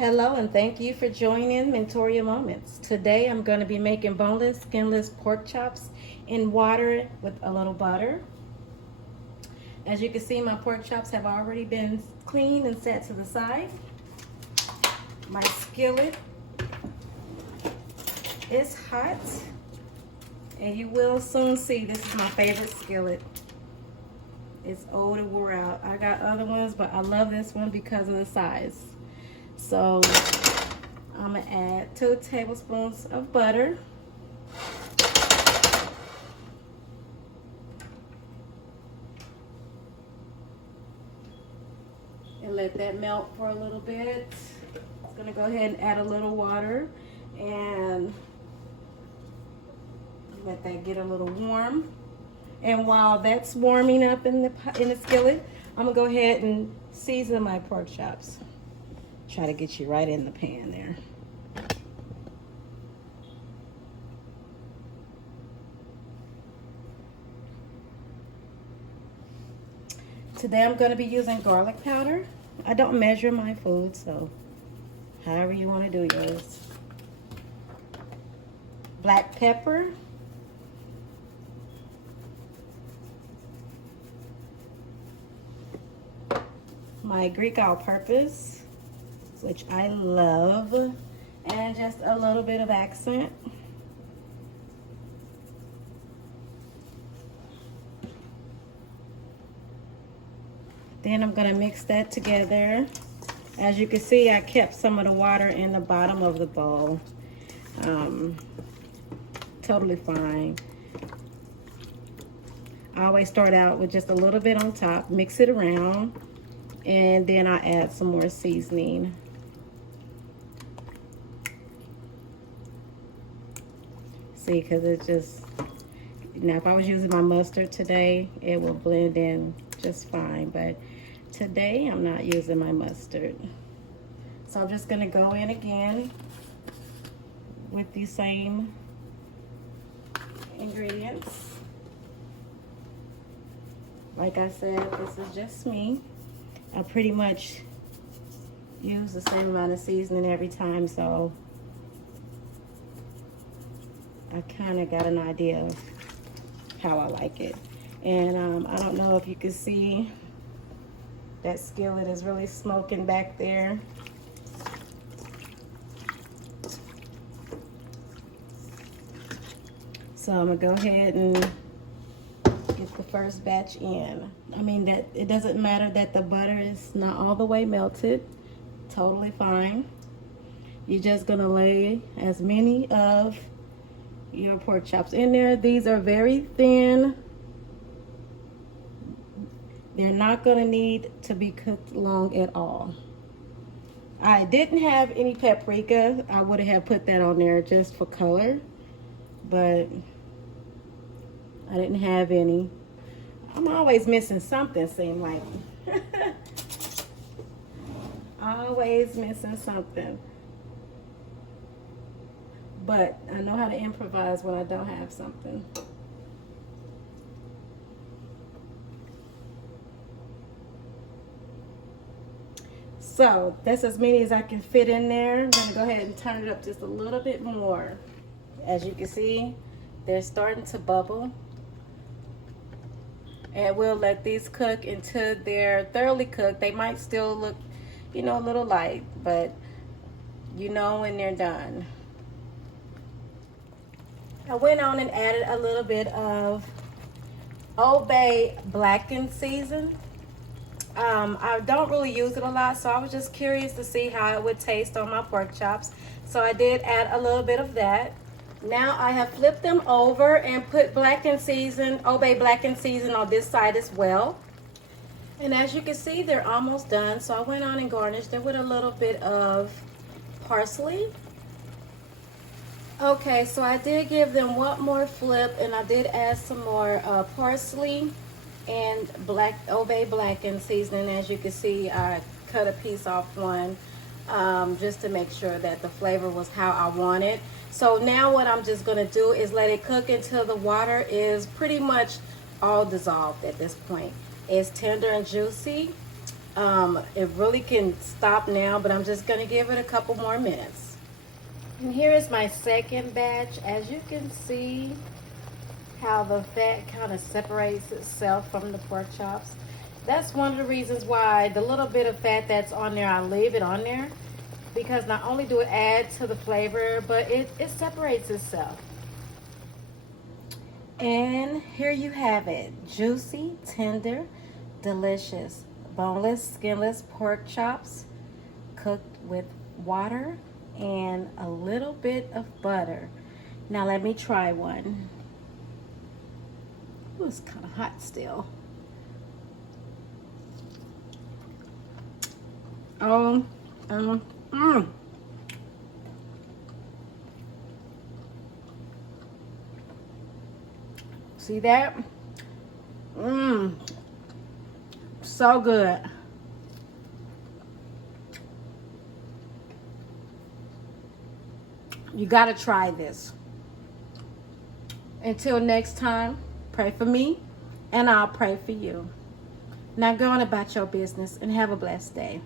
Hello and thank you for joining Mentoria Moments. Today I'm going to be making boneless, skinless pork chops in water with a little butter. As you can see, my pork chops have already been cleaned and set to the side. My skillet is hot, and you will soon see this is my favorite skillet. It's old and wore out. I got other ones, but I love this one because of the size. So I'm gonna add 2 tablespoons of butter. And let that melt for a little bit. I'm gonna go ahead and add a little water and let that get a little warm. And while that's warming up in the skillet, I'm gonna go ahead and season my pork chops. Try to get you right in the pan there. Today I'm going to be using garlic powder. I don't measure my food, so however you want to do yours. Black pepper. My Greek all-purpose, which I love, and just a little bit of accent. Then I'm gonna mix that together. As you can see, I kept some of the water in the bottom of the bowl. Totally fine. I always start out with just a little bit on top, mix it around, and then I add some more seasoning. See, because it just, now if I was using my mustard today, it will blend in just fine, but today I'm not using my mustard. So I'm just gonna go in again with the same ingredients. Like I said, this is just me. I pretty much use the same amount of seasoning every time, so I kind of got an idea of how I like it. And I don't know if you can see that skillet is really smoking back there. So I'm gonna go ahead and get the first batch in. I mean, that it doesn't matter that the butter is not all the way melted. Totally fine. You're just gonna lay as many of your pork chops in there. These are very thin. They're not gonna need to be cooked long at all. I didn't have any paprika. I would have put that on there just for color, but I didn't have any. I'm always missing something, seem like. Always missing something. But I know how to improvise when I don't have something. So that's as many as I can fit in there. I'm gonna go ahead and turn it up just a little bit more. As you can see, they're starting to bubble. And we'll let these cook until they're thoroughly cooked. They might still look, you know, a little light, but you know when they're done. I went on and added a little bit of Old Bay blackened season. I don't really use it a lot, so I was just curious to see how it would taste on my pork chops. So I did add a little bit of that. Now I have flipped them over and put blackened season, Old Bay blackened season on this side as well. And as you can see, they're almost done. So I went on and garnished them with a little bit of parsley. Okay, so I did give them one more flip, and I did add some more parsley and Old Bay blackened seasoning. As you can see, I cut a piece off one just to make sure that the flavor was how I want it. So now what I'm just gonna do is let it cook until the water is pretty much all dissolved at this point. It's tender and juicy. It really can stop now, but I'm just gonna give it a couple more minutes. And here is my second batch. As you can see how the fat kind of separates itself from the pork chops. That's one of the reasons why the little bit of fat that's on there, I leave it on there, because not only do it add to the flavor, but it separates itself. And here you have it, juicy, tender, delicious, boneless, skinless pork chops cooked with water and a little bit of butter. Now let me try one. Ooh, it's kind of hot still. Oh, See that? So good. You gotta try this. Until next time, pray for me and I'll pray for you. Now go on about your business and have a blessed day.